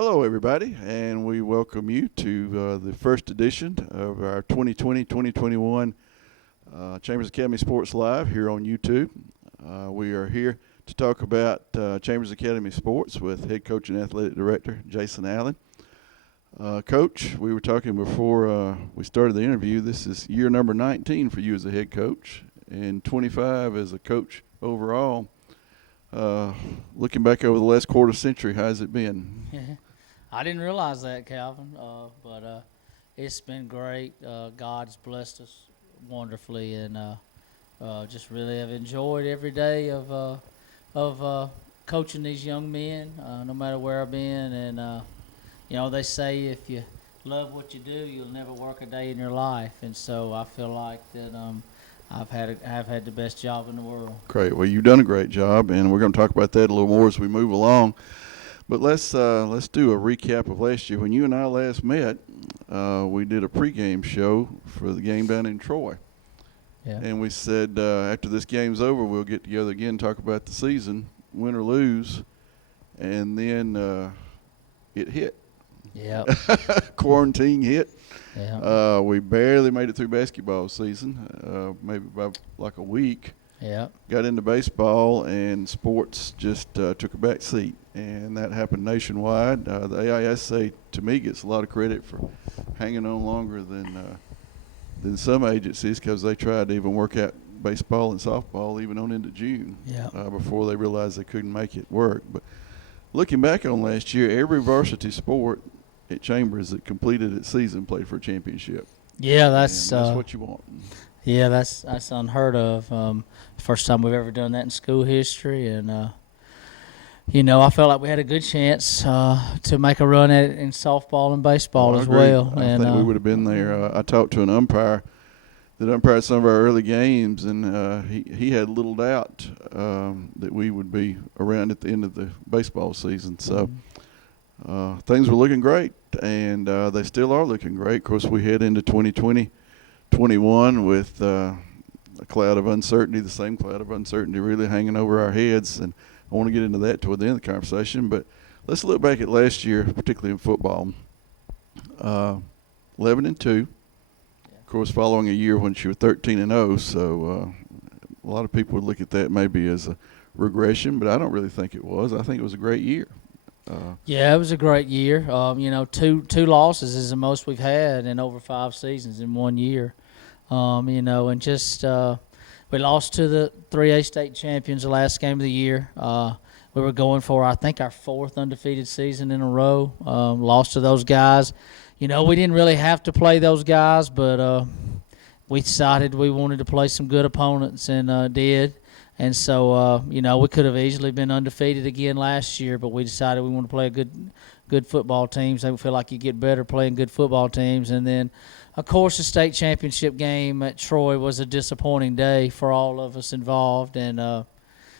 Hello, everybody, and we welcome you to the first edition of our 2020-2021 Chambers Academy Sports Live here on YouTube. We are here to talk about Chambers Academy Sports with head coach and athletic director Jason Allen. Coach, we were talking before we started the interview. This is year number 19 for you as a head coach and 25 as a coach overall. Looking back over the last quarter century, how's it been? I didn't realize that, Calvin, but it's been great. God's blessed us wonderfully, and just really have enjoyed every day of coaching these young men, no matter where I've been. And they say if you love what you do, you'll never work a day in your life. And so I feel like that I've had the best job in the world. Great. Well, you've done a great job, and we're going to talk about that a little more as we move along. But let's do a recap of last year. When you and I last met, we did a pregame show for the game down in Troy. Yeah. And we said after this game's over, we'll get together again and talk about the season, win or lose. And then it hit. Yeah. Quarantine hit. Yeah. We barely made it through basketball season, maybe by like a week. Yeah. Got into baseball, and sports just took a back seat, and that happened nationwide. The AISA, to me, gets a lot of credit for hanging on longer than some agencies, because they tried to even work out baseball and softball even on into June before they realized they couldn't make it work. But looking back on last year, every varsity sport at Chambers that completed its season played for a championship. Yeah, that's what you want. Yeah, that's unheard of. First time we've ever done that in school history, and I felt like we had a good chance to make a run at it in softball and baseball as well. I think we would have been there. I talked to an umpire that umpired some of our early games, and he had little doubt that we would be around at the end of the baseball season. So things were looking great, and they still are looking great. Of course, we head into 2020-21 with a cloud of uncertainty, the same cloud of uncertainty really hanging over our heads, and I want to get into that toward the end of the conversation. But let's look back at last year, particularly in football. 11-2, of course, following a year when she was 13-0. So a lot of people would look at that maybe as a regression, but I don't really think it was. I think it was a great year. Yeah, it was a great year. Two losses is the most we've had in over 5 seasons in 1 year. And just we lost to the 3A state champions the last game of the year. We were going for, I think, our 4th undefeated season in a row. Lost to those guys. We didn't really have to play those guys, but we decided we wanted to play some good opponents and did. And so, we could have easily been undefeated again last year, but we decided we want to play a good football teams. I feel like you get better playing good football teams. And then, of course, the state championship game at Troy was a disappointing day for all of us involved. And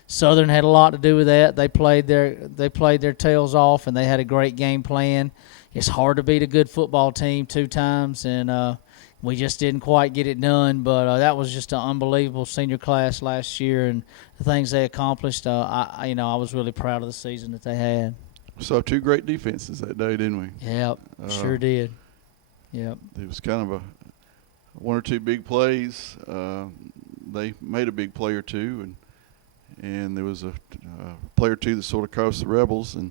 Southern had a lot to do with that. They played their tails off, and they had a great game plan. It's hard to beat a good football team 2 times, and we just didn't quite get it done, but that was just an unbelievable senior class last year, and the things they accomplished. I was really proud of the season that they had. So 2 great defenses that day, didn't we? Yep, sure did. Yep. It was kind of a 1 or 2 big plays. They made a big play or two, and there was a play or two that sort of cost the Rebels, and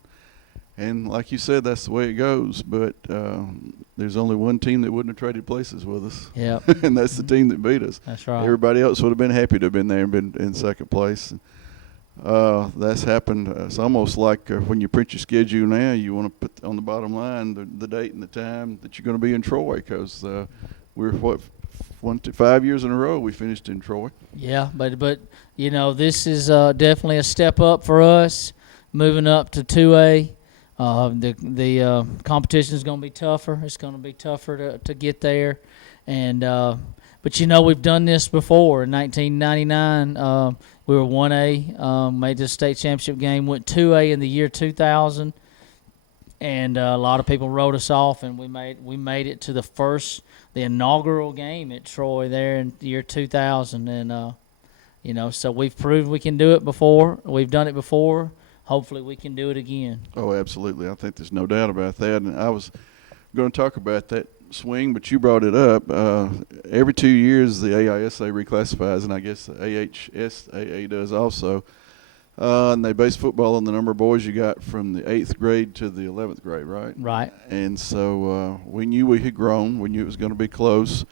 like you said, that's the way it goes. But there's only one team that wouldn't have traded places with us. Yep. And that's the team that beat us. That's right. Everybody else would have been happy to have been there and been in second place. That's happened. It's almost like when you print your schedule now, you want to put on the bottom line the date and the time that you're going to be in Troy, because we're 5 years in a row we finished in Troy. Yeah, but this is definitely a step up for us, moving up to 2A. The competition is going to be tougher. It's going to be tougher to get there, and but we've done this before. In 1999, we were 1A, made the state championship game, went 2A in the year 2000, and a lot of people wrote us off, and we made it to the inaugural game at Troy there in the year 2000, and so we've proved we can do it before. We've done it before. hopefully we can do it again. Oh, absolutely. I think there's no doubt about that. And I was going to talk about that swing, but you brought it up. Every 2 years, the AISA reclassifies, and I guess the AHSAA does also. And they base football on the number of boys you got from the 8th grade to the 11th grade, right? Right. And so we knew we had grown. We knew it was going to be close.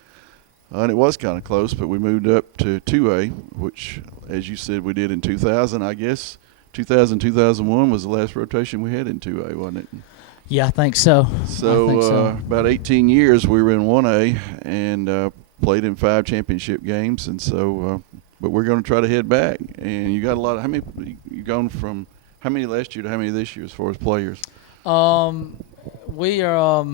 And it was kind of close, but we moved up to 2A, which, as you said, we did in 2000. I guess 2000, 2001 was the last rotation we had in 2A, wasn't it? Yeah, I think so. So, about 18 years we were in 1A and played in 5 championship games. And so, but we're going to try to head back. And you got a lot of, how many, you gone from how many last year to how many this year as far as players? We are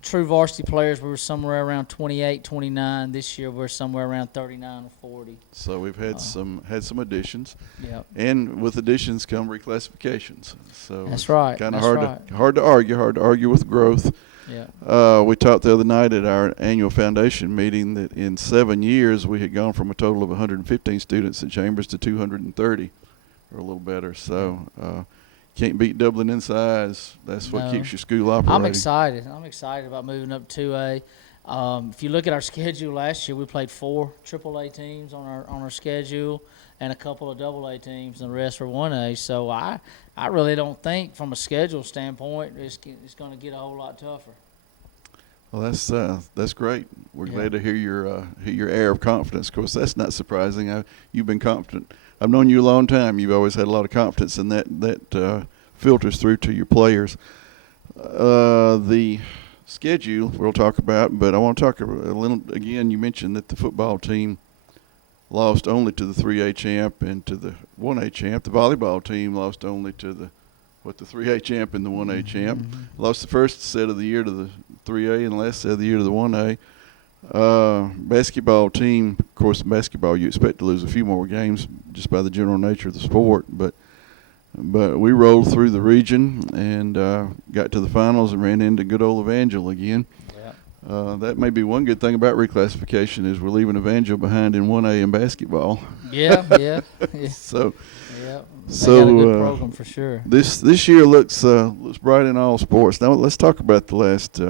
true varsity players. We were somewhere around 28, 29. This year we're somewhere around 39 or 40. So we've had some additions. Yep. And with additions come reclassifications. So That's right. Kind of That's hard to argue with growth. Yeah. We talked the other night at our annual foundation meeting that in 7 years we had gone from a total of 115 students at Chambers to 230 or a little better. So can't beat doubling in size. That's what keeps your school operating. I'm excited. I'm excited about moving up to 2A. If you look at our schedule last year, we played 4 AAA teams on our schedule and a couple of AA teams, and the rest were 1A. So I really don't think from a schedule standpoint it's going to get a whole lot tougher. Well, that's great. We're glad to hear your air of confidence. Of course, that's not surprising. You've been confident. I've known you a long time. You've always had a lot of confidence, and that filters through to your players. The schedule we'll talk about, but I want to talk a little again. You mentioned that the football team lost only to the 3A champ and to the 1A champ. The volleyball team lost only to the 3A champ and the 1A champ. Mm-hmm. Lost the first set of the year to the 3A and the last set of the year to the 1A. Basketball team, of course, in basketball you expect to lose a few more games just by the general nature of the sport, but we rolled through the region and got to the finals and ran into good old Evangel again. Yeah. That may be one good thing about reclassification is we're leaving Evangel behind in 1A in basketball. Yeah. So yeah, so got a good program for sure. This year looks bright in all sports. Now let's talk about the last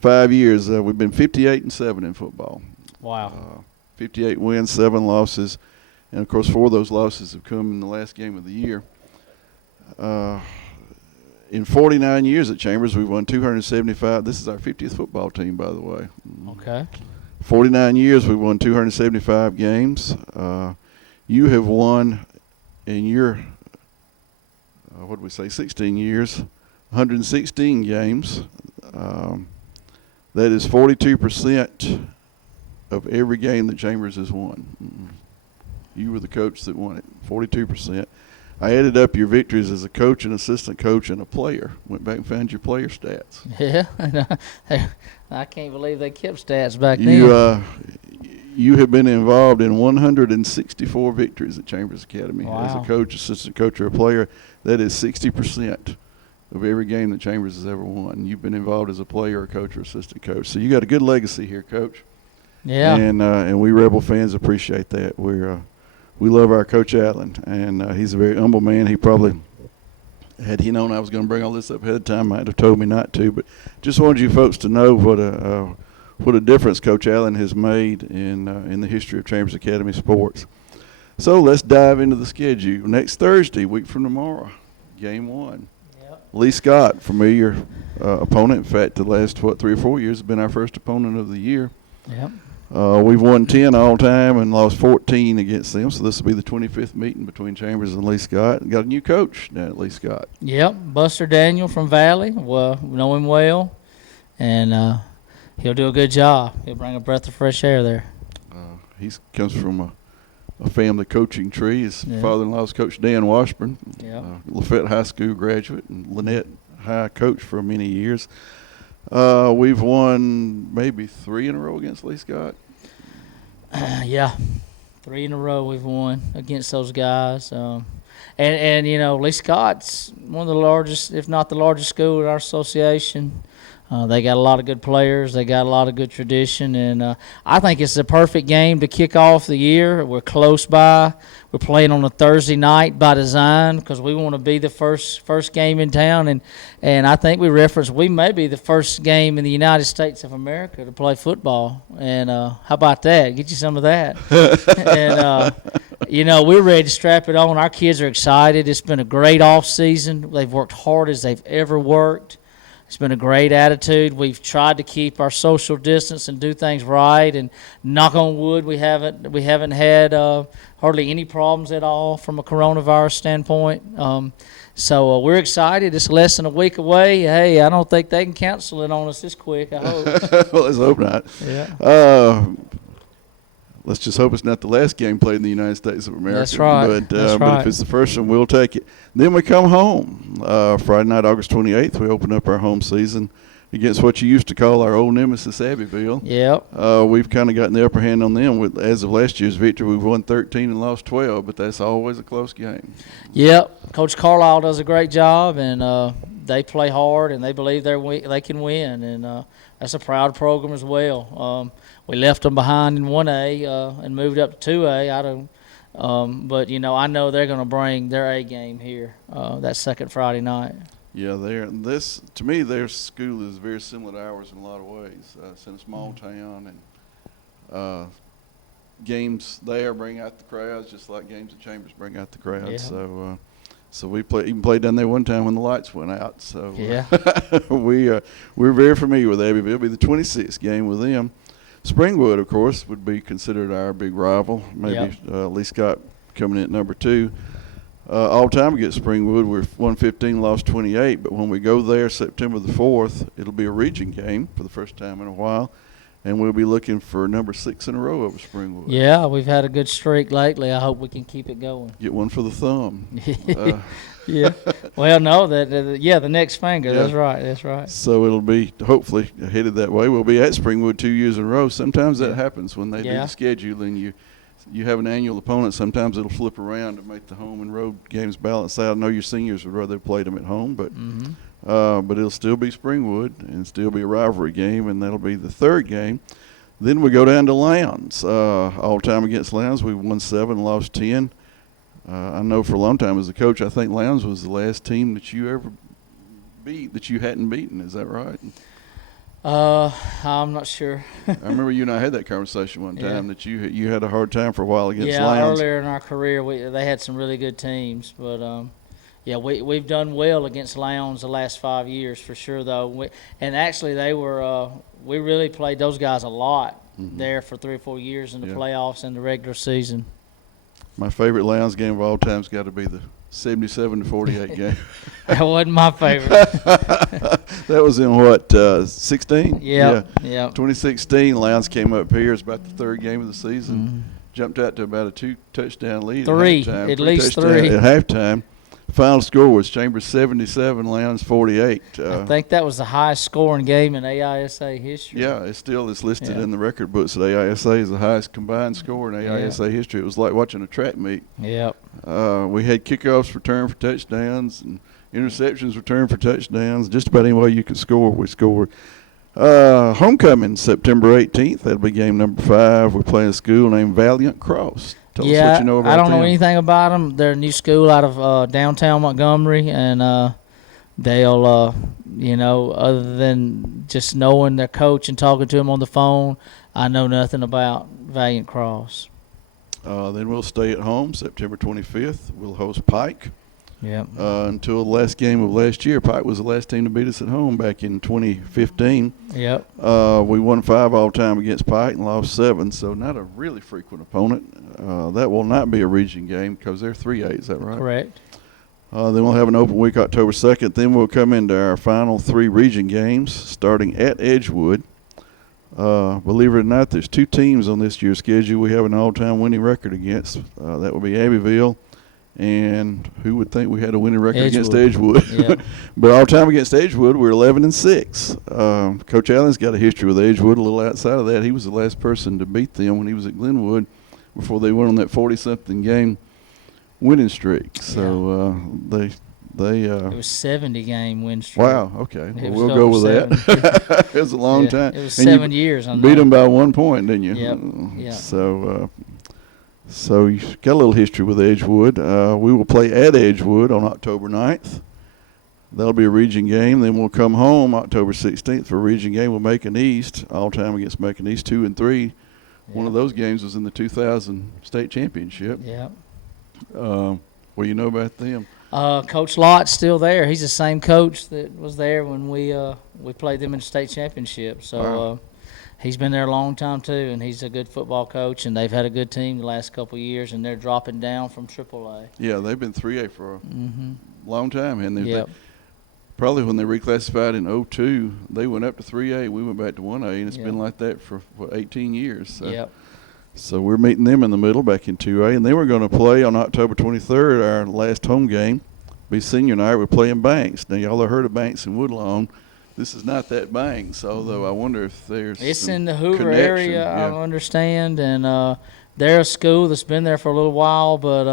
5 years. We've been 58-7 in football. Wow. 58 wins, 7 losses, and of course 4 of those losses have come in the last game of the year. In 49 years at Chambers, we've won 275. This is our 50th football team, by the way. Okay. 49 years, we've won 275 games. You have won in your, 16 years, 116 games. That is 42% of every game that Chambers has won. You were the coach that won it, 42%. I added up your victories as a coach, an assistant coach, and a player. Went back and found your player stats. Yeah, I can't believe they kept stats back then. You have been involved in 164 victories at Chambers Academy. Wow. As a coach, assistant coach, or a player. That is 60% of every game that Chambers has ever won. You've been involved as a player, a coach, or assistant coach. So you got a good legacy here, Coach. Yeah. And we Rebel fans appreciate that. We love our Coach Allen, and he's a very humble man. He probably, had he known I was going to bring all this up ahead of time, might have told me not to. But just wanted you folks to know what a difference Coach Allen has made in the history of Chambers Academy sports. So let's dive into the schedule. Next Thursday, week from tomorrow, game 1. Yep. Lee Scott, familiar opponent. In fact, the last 3 or 4 years has been our first opponent of the year. Yep. We've won 10 all time and lost 14 against them. So this will be the 25th meeting between Chambers and Lee Scott. Got a new coach down at Lee Scott. Yep, Buster Daniel from Valley. Well, we know him well, and he'll do a good job. He'll bring a breath of fresh air there. He comes from a family coaching tree. His father-in-law's Coach Dan Washburn, Lafayette High School graduate and Lynette High coach for many years. We've won maybe 3 in a row against Lee Scott. Yeah, 3 in a row we've won against those guys. And you know, Lee Scott's one of the largest, if not the largest school in our association. They got a lot of good players. They got a lot of good tradition, and I think it's the perfect game to kick off the year. We're close by. We're playing on a Thursday night by design because we want to be the first game in town, and I think we may be the first game in the United States of America to play football. And how about that? Get you some of that. And we're ready to strap it on. Our kids are excited. It's been a great off season. They've worked hard as they've ever worked. It's been a great attitude. We've tried to keep our social distance and do things right. And knock on wood, we haven't had hardly any problems at all from a coronavirus standpoint. So we're excited. It's less than a week away. Hey, I don't think they can cancel it on us this quick. I hope. Well, let's hope not. Yeah. Let's just hope it's not the last game played in the United States of America. That's right. But if it's the first one, we'll take it. Then we come home. Friday night, August 28th, we open up our home season against what you used to call our old nemesis, Abbeville. Yep. We've kind of gotten the upper hand on them. As of last year's victory, we've won 13 and lost 12, but that's always a close game. Yep. Coach Carlisle does a great job, and they play hard, and they believe they can win, and that's a proud program as well. We left them behind in 1A and moved up to 2A. But I know they're going to bring their A game here that second Friday night. Yeah, to me, their school is very similar to ours in a lot of ways. It's in a small town, and games there bring out the crowds, just like games at Chambers bring out the crowds. Yeah. So we even played down there one time when the lights went out. So yeah, we're very familiar with Abbeville. It'll be the 26th game with them. Springwood, of course, would be considered our big rival. Maybe Lee Scott coming in at number 2. All time against Springwood, we're 115, lost 28. But when we go there September the 4th, it'll be a region game for the first time in a while. And we'll be looking for number 6 in a row over Springwood. Yeah, we've had a good streak lately. I hope we can keep it going. Get one for the thumb. Yeah. Well, no, the next finger. Yeah. That's right. So it'll be hopefully headed that way. We'll be at Springwood 2 years in a row. Sometimes that happens when they do the schedule and you have an annual opponent. Sometimes it'll flip around to make the home and road games balance out. I know your seniors would rather play them at home, but it'll still be Springwood and still be a rivalry game, and that'll be the third game. Then we go down to Lowndes. All time against Lowndes, we won 7, lost 10. I know for a long time as a coach, I think Lowndes was the last team that you ever beat that you hadn't beaten. Is that right? I'm not sure. I remember you and I had that conversation one time that you had a hard time for a while against Yeah, Lowndes. earlier in our career, they had some really good teams, but we've done well against Lowndes the last 5 years for sure, though. And actually, we really played those guys a lot there for 3 or 4 years in the playoffs and the regular season. My favorite Lowndes game of all time's got to be the 77-48 game. That wasn't my favorite. That was in what, 16? Yeah. 2016, Lowndes came up here. It's about the third game of the season. Jumped out to about a 2-touchdown lead. At least three. At halftime. Final score was Chambers 77, Lowndes 48. I think that was the highest scoring game in AISA history. Yeah, it's listed in the record books that AISA is the highest combined score in AISA history. It was like watching a track meet. Yep. We had kickoffs returned for touchdowns and interceptions returned for touchdowns. Just about any way you could score, we scored. Homecoming, September 18th. That'll be game number 5. We're playing a school named Valiant Cross. Tell us what you know about them. I don't know anything about them. They're a new school out of downtown Montgomery, and they'll, other than just knowing their coach and talking to him on the phone, I know nothing about Valiant Cross. Then we'll stay at home September 25th. We'll host Pike. Yep. Until the last game of last year, Pike was the last team to beat us at home back in 2015. Yep. We won 5 all time against Pike and lost 7, so not a really frequent opponent. That will not be a region game because they're 3A. Is that right? Correct. Then we'll have an open week October 2nd. Then we'll come into our final 3 region games starting at Edgewood. Believe it or not, there's 2 teams on this year's schedule we have an all-time winning record against. That would be Abbeville. And who would think we had a winning record against Edgewood? Yep. But all time against Edgewood, we're 11-6. Coach Allen's got a history with Edgewood. A little outside of that, he was the last person to beat them when he was at Glenwood before they went on that 40-something game winning streak. So They It was 70-game win streak. wow. Okay, well, It was we'll go with over that. It was a long Yeah, time. it was And you 7 years. I beat know. them by 1 point, didn't you? Yep, yep. So you got a little history with Edgewood. We will play at Edgewood on October 9th. That'll be a region game. Then we'll come home October 16th for a region game with Macon East. All time against Macon East, 2 and 3. One of those games was in the 2000 state championship. Yeah. What do you know about them? Coach Lott's still there. He's the same coach that was there when we played them in the state championship. So Wow. he's been there a long time too, and he's a good football coach. And they've had a good team the last couple of years, and they're dropping down from AAA. Yeah, they've been 3A for a Mm-hmm. long time, and Yep. probably when they reclassified in 02, they went up to 3A. We went back to 1A, and it's Yep. been like that for 18 years. So. Yep. So we're meeting them in the middle back in 2A, and then we're going to play on October 23rd, our last home game. Be senior night. We're playing Banks. Now, y'all have heard of Banks and Woodlawn. This is not that Banks, although I wonder if there's It's some in the Hoover connection. area, Yeah. I understand, and they're a school that's been there for a little while, but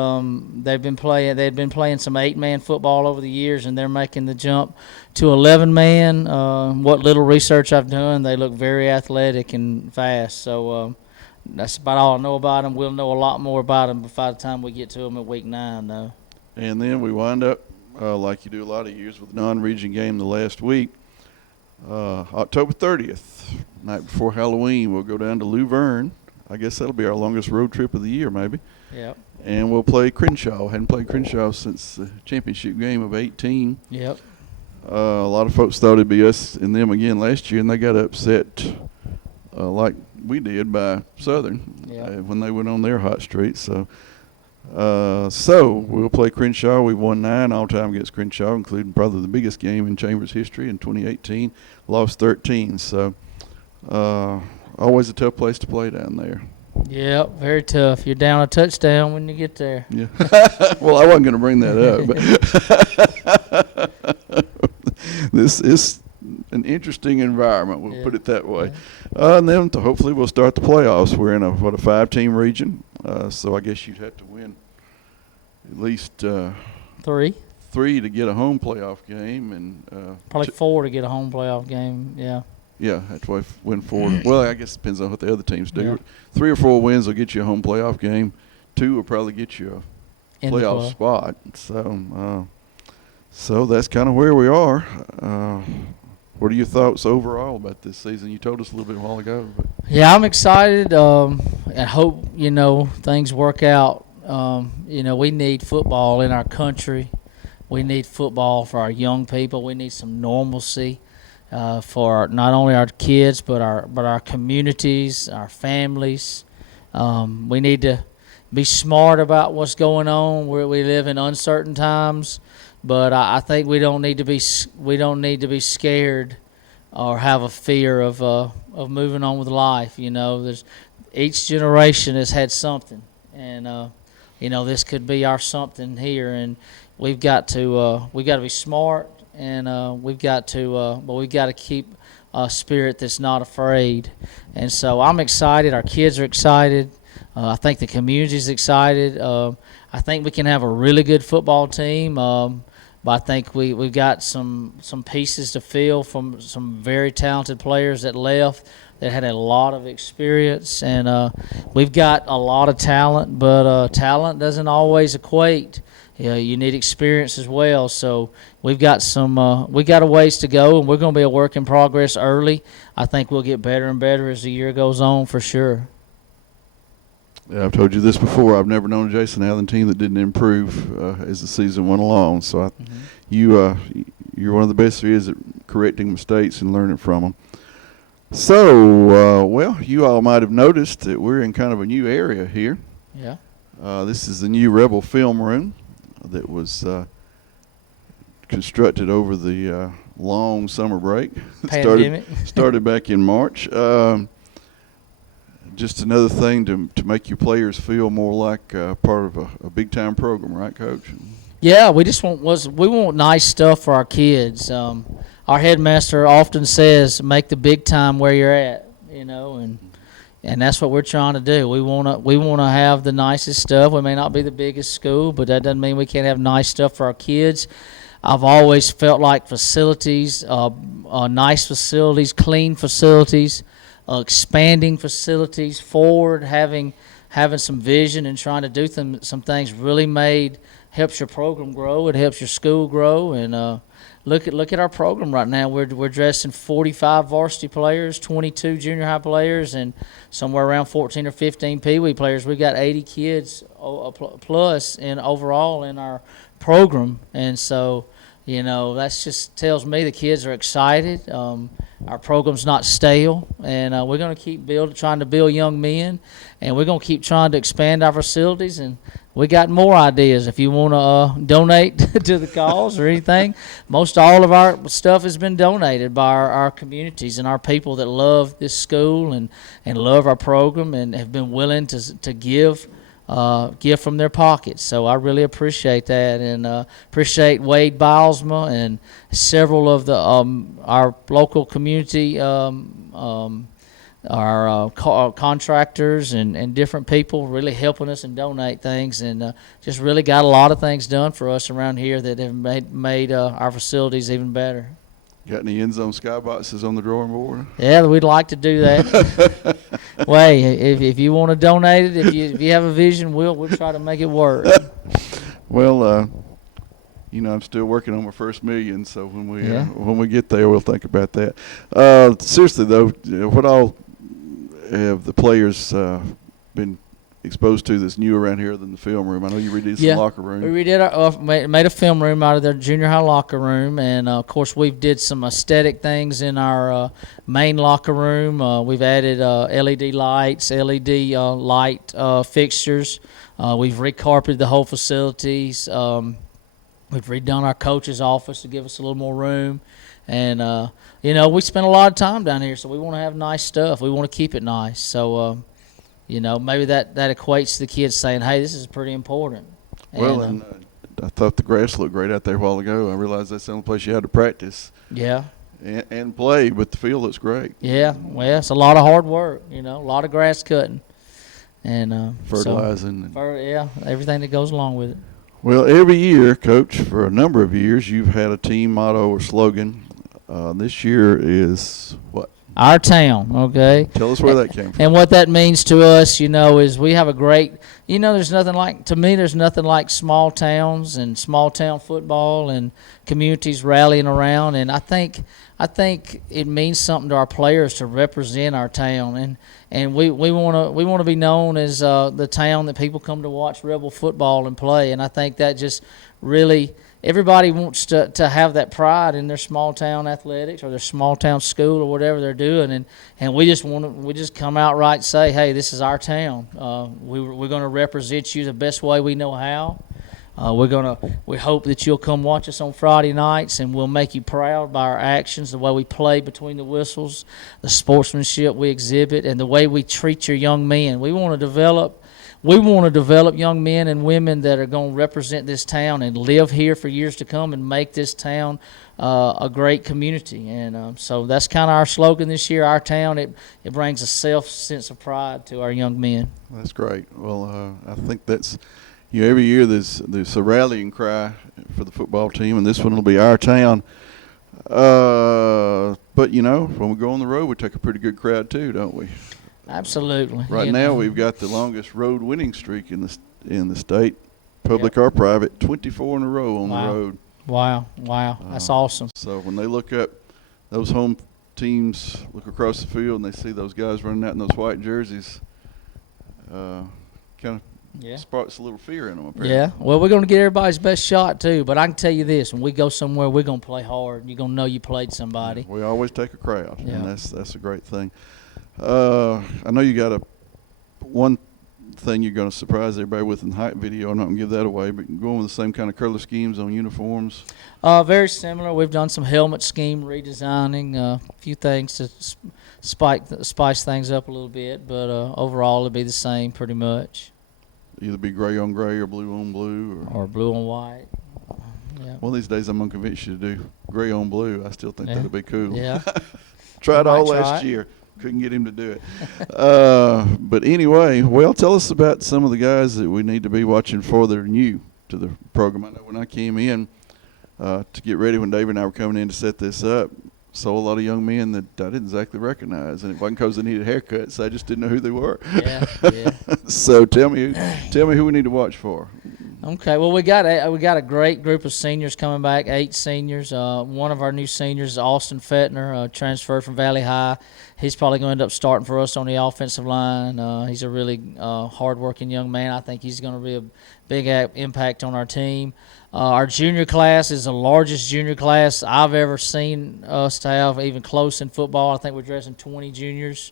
they'd been playing some 8-man football over the years, and they're making the jump to 11-man. What little research I've done, they look very athletic and fast. So that's about all I know about them. We'll know a lot more about them by the time we get to them at week 9, though. And then we wind up, like you do a lot of years, with a non-region game the last week. October 30th, night before Halloween, we'll go down to Luverne. I guess that'll be our longest road trip of the year, maybe. Yep. And we'll play Crenshaw. Hadn't played Crenshaw since the championship game of 18. Yep. A lot of folks thought it'd be us and them again last year, and they got upset like we did by Southern when they went on their hot streak. So we'll play Crenshaw. We've won 9 all time against Crenshaw, including probably the biggest game in Chambers history in 2018. Lost 13. So always a tough place to play down there. Yep, very tough. You're down a touchdown when you get there. Yeah. Well, I wasn't going to bring that up, but this is an interesting environment. We'll put it that way. And then hopefully we'll start the playoffs. We're in a 5-team region, so I guess you'd have to win at least 3 to get a home playoff game, and Probably 4 to get a home playoff game. Yeah. yeah, that's why win 4. Well, I guess it depends on what the other teams do. Yeah. 3 or 4 wins will get you a home playoff game. 2 will probably get you a In the playoff play. spot. So that's kind of where we are. What are your thoughts overall about this season? You told us a little bit a while ago. But. Yeah, I'm excited. And hope things work out. We need football in our country. We need football for our young people. We need some normalcy for not only our kids but our communities, our families. We need to be smart about what's going on. We live in uncertain times, but I think we don't need to be scared or have a fear of moving on with life. There's each generation has had something, and this could be our something here, and we've got to be smart, and we've got to keep a spirit that's not afraid. And so I'm excited. Our kids are excited. I think the community's excited. I think we can have a really good football team. But I think we've got some pieces to fill from some very talented players that left that had a lot of experience. And we've got a lot of talent, but talent doesn't always equate. You need experience as well. So we've got a ways to go, and we're going to be a work in progress early. I think we'll get better and better as the year goes on for sure. Yeah, I've told you this before. I've never known a Jason Allen team that didn't improve as the season went along. So you're one of the best there is at correcting mistakes and learning from them. So, you all might have noticed that we're in kind of a new area here. Yeah. This is the new Rebel Film Room that was constructed over the long summer break. Pandemic. started back in March. Just another thing to make your players feel more like part of a big-time program, right, Coach? Yeah, we want nice stuff for our kids. Our headmaster often says, "Make the big time where you're at," and that's what we're trying to do. We want to have the nicest stuff. We may not be the biggest school, but that doesn't mean we can't have nice stuff for our kids. I've always felt like facilities, nice facilities, clean facilities, expanding facilities, forward, having some vision and trying to do some things really helps your program grow. It helps your school grow. And look at our program right now. We're dressing 45 varsity players, 22 junior high players, and somewhere around 14 or 15 Pee Wee players. We got 80 kids plus in overall in our program, and so that just tells me the kids are excited. Our program's not stale, and we're going to keep trying to build young men, and we're going to keep trying to expand our facilities. And we got more ideas if you want to donate to the cause or anything. Most all of our stuff has been donated by our communities and our people that love this school and love our program and have been willing to give from their pockets. So I really appreciate that, and appreciate Wade Bilesma and several of the our local community, our contractors and different people really helping us and donate things, and just really got a lot of things done for us around here that have made our facilities even better. Got any end zone skyboxes on the drawing board? Yeah, we'd like to do that. Wait, if you want to donate it, if you have a vision, we'll try to make it work. Well, I'm still working on my first million, so when we get there, we'll think about that. Seriously though, what all have the players been exposed to that's new around here than the film room? I know you redid some locker room. We redid made a film room out of their junior high locker room, and of course we've did some aesthetic things in our main locker room. We've added LED lights, LED light fixtures. We've recarpeted the whole facilities. We've redone our coach's office to give us a little more room, and we spend a lot of time down here, so we want to have nice stuff. We want to keep it nice, so. Maybe that equates to the kids saying, hey, this is pretty important. And I thought the grass looked great out there a while ago. I realized that's the only place you had to practice. Yeah. And play, but the field looks great. Yeah. Well, it's a lot of hard work, a lot of grass cutting. And fertilizing. Everything that goes along with it. Well, every year, Coach, for a number of years, you've had a team motto or slogan. This year is what? Our town, okay? Tell us where that came from. And what that means to us, is we have a great, there's nothing like small towns and small town football and communities rallying around. And I think it means something to our players to represent our town. And we want to be known as the town that people come to watch Rebel football and play. And I think that just really – everybody wants to have that pride in their small town athletics or their small town school or whatever they're doing, and we just come out right and say, hey, this is our town. We're going to represent you the best way we know how. We hope that you'll come watch us on Friday nights, and we'll make you proud by our actions, the way we play between the whistles, the sportsmanship we exhibit, and the way we treat your young men. We want to develop young men and women that are going to represent this town and live here for years to come and make this town a great community. And so that's kind of our slogan this year, our town. It brings a sense of pride to our young men. That's great. Well, I think that's every year there's a rallying cry for the football team, and this one will be our town. But, when we go on the road, we take a pretty good crowd too, don't we? Absolutely. Right now, we've got the longest road winning streak in the state, public or private, 24 in a row on the road. Wow, that's awesome. So when they look up, those home teams look across the field and they see those guys running out in those white jerseys, kind of sparks a little fear in them, apparently. Yeah, well, we're going to get everybody's best shot too, but I can tell you this, when we go somewhere, we're going to play hard. You're going to know you played somebody. We always take a crowd, and that's a great thing. I know you got one thing you're going to surprise everybody with in the hype video. I'm not going to give that away, but you're going with the same kind of color schemes on uniforms. Very similar. We've done some helmet scheme redesigning, a few things to spice things up a little bit, but overall it'll be the same pretty much. Either be gray on gray or blue on blue. Or blue on white. Yeah. One of these days I'm going to convince you to do gray on blue. I still think that'd be cool. Yeah. Tried all last year. Couldn't get him to do it. But anyway, tell us about some of the guys that we need to be watching for that are new to the program. I know when I came in, to get ready when David and I were coming in to set this up. Saw a lot of young men that I didn't exactly recognize, and it wasn't because they needed haircuts. I just didn't know who they were. Yeah, yeah. So tell me who we need to watch for. Okay, well, we got a great group of seniors coming back, 8 seniors. One of our new seniors is Austin Fettner, transferred from Valley High. He's probably going to end up starting for us on the offensive line. He's a really hard-working young man. I think he's going to be a big impact on our team. Our junior class is the largest junior class I've ever seen us to have, even close in football. I think we're dressing 20 juniors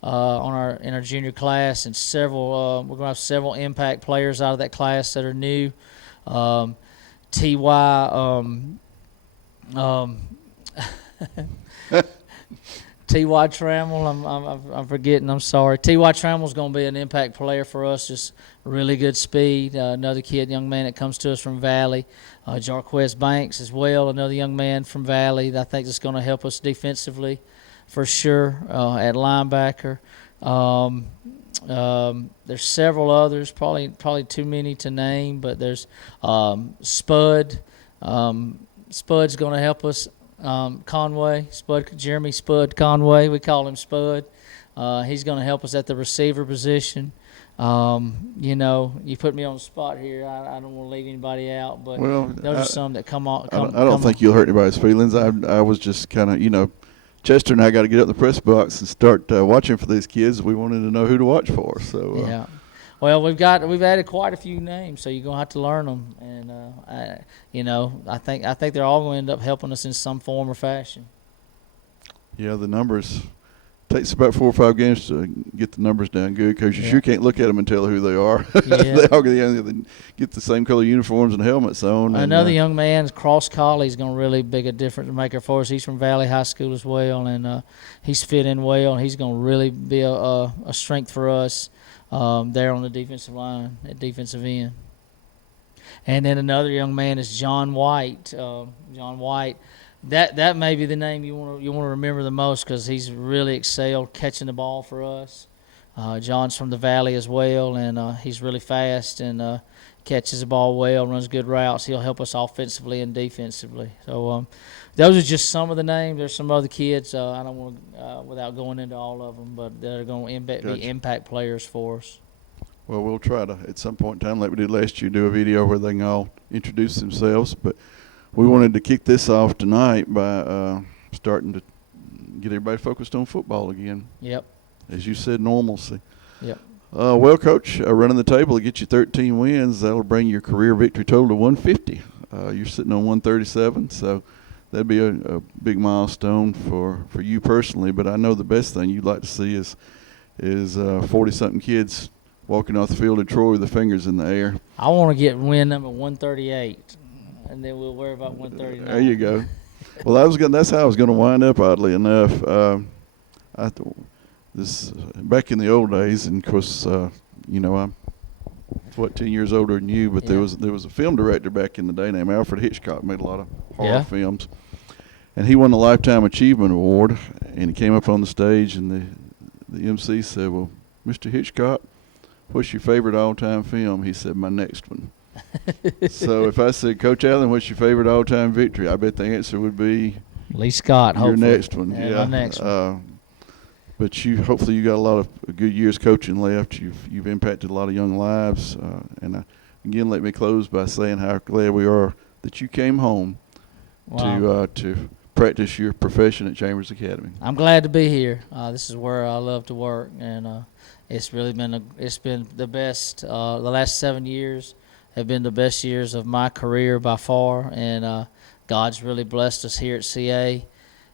in our junior class, and we're going to have several impact players out of that class that are new. T.Y. Trammell, I'm forgetting. I'm sorry. T.Y. Trammell's going to be an impact player for us. Just really good speed. Another young man that comes to us from Valley. Jarquez Banks as well, another young man from Valley that I think is going to help us defensively for sure at linebacker. There's several others, probably too many to name, but there's Spud. Spud's going to help us. Jeremy Spud Conway, we call him Spud. He's going to help us at the receiver position. You put me on the spot here. I don't want to leave anybody out, but those are some that come on. I don't think you'll hurt anybody's feelings. I was just kind of, Chester and I got to get up in the press box and start watching for these kids. We wanted to know who to watch for. So yeah. Well, we've added quite a few names, so you're gonna have to learn them, and I think they're all going to end up helping us in some form or fashion. Yeah, the numbers takes about 4 or 5 games to get the numbers down good, because you sure can't look at them and tell who they are. Yeah. They all get the same color uniforms and helmets on. Another young man, Cross Collie, is going to really be a difference maker for us. He's from Valley High School as well, and he's fit in well, and he's going to really be a strength for us. There on the defensive line, at defensive end. And then another young man is John White. John White, that may be the name you want to remember the most, because he's really excelled catching the ball for us. John's from the Valley as well, and he's really fast and catches the ball well, runs good routes. He'll help us offensively and defensively. So those are just some of the names. There's some other kids. I don't want to, without going into all of them, but they're going to be impact players for us. Well, we'll try to, at some point in time, like we did last year, do a video where they can all introduce themselves. But we wanted to kick this off tonight by starting to get everybody focused on football again. Yep. As you said, normalcy. Yep. Well, Coach, running the table to get you 13 wins, that'll bring your career victory total to 150. You're sitting on 137, so that'd be a big milestone for you personally. But I know the best thing you'd like to see is 40-something kids walking off the field at Troy with their fingers in the air. I want to get win number 138, and then we'll worry about 139. There you go. Well, that's how I was going to wind up, oddly enough. This back in the old days, and of course, I'm 10 years older than you, but there was a film director back in the day named Alfred Hitchcock, made a lot of horror films, and he won the Lifetime Achievement Award, and he came up on the stage, and the MC said, "Well, Mr. Hitchcock, what's your favorite all-time film?" He said, "My next one." So if I said, "Coach Allen, what's your favorite all-time victory?" I bet the answer would be Lee Scott. Your hopefully. next one. My next one. But hopefully you got a lot of good years coaching left. You've impacted a lot of young lives. And again, let me close by saying how glad we are that you came home to practice your profession at Chambers Academy. I'm glad to be here. This is where I love to work, and it's really been the best. The last 7 years have been the best years of my career by far, and God's really blessed us here at CA.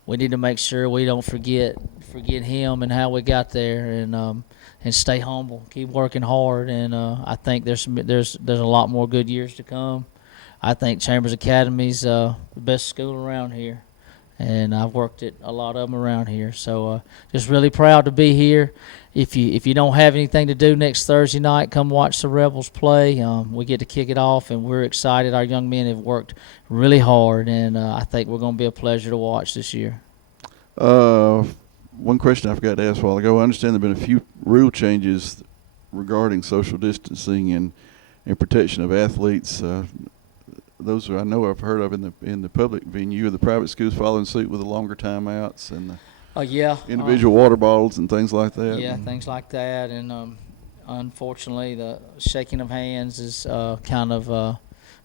We need to make sure we don't forget Him and how we got there, and stay humble, keep working hard, and I think there's a lot more good years to come. I think Chambers Academy's the best school around here, and I've worked at a lot of them around here. So just really proud to be here. If you don't have anything to do next Thursday night, come watch the Rebels play. We get to kick it off, and we're excited. Our young men have worked really hard, and I think we're going to be a pleasure to watch this year. One question I forgot to ask a while ago. I understand there have been a few rule changes regarding social distancing and protection of athletes. those are, I know I've heard of in the public venue. Are the private schools following suit with the longer timeouts and the Yeah. individual water bottles and things like that? Yeah, things like that, and unfortunately, the shaking of hands is kind of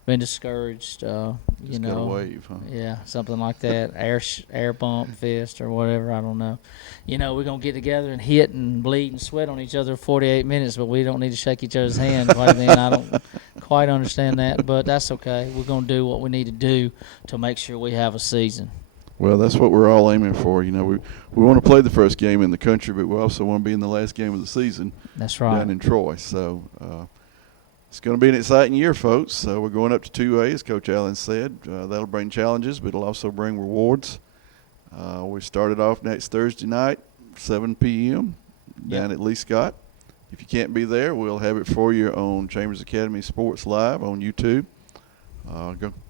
been discouraged. Just got a wave, huh? Yeah, something like that. Air bump fist or whatever. I don't know. We're gonna get together and hit and bleed and sweat on each other 48 minutes, but we don't need to shake each other's hands right then. I don't quite understand that, but that's okay. We're gonna do what we need to do to make sure we have a season. Well, that's what we're all aiming for. We want to play the first game in the country, but we also want to be in the last game of the season. That's right. Down in Troy. So it's going to be an exciting year, folks. So we're going up to 2A, as Coach Allen said. That'll bring challenges, but it'll also bring rewards. We started off next Thursday night, 7 p.m. down at Lee Scott. If you can't be there, we'll have it for you on Chambers Academy Sports Live on YouTube.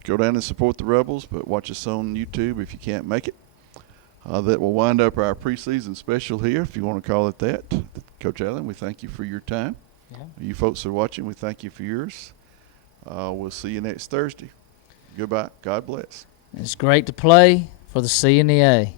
Go down and support the Rebels, but watch us on YouTube if you can't make it. That will wind up our preseason special here, if you want to call it that. Coach Allen, we thank you for your time. Yeah. You folks are watching, we thank you for yours. We'll see you next Thursday. Goodbye. God bless. It's great to play for the C and the A.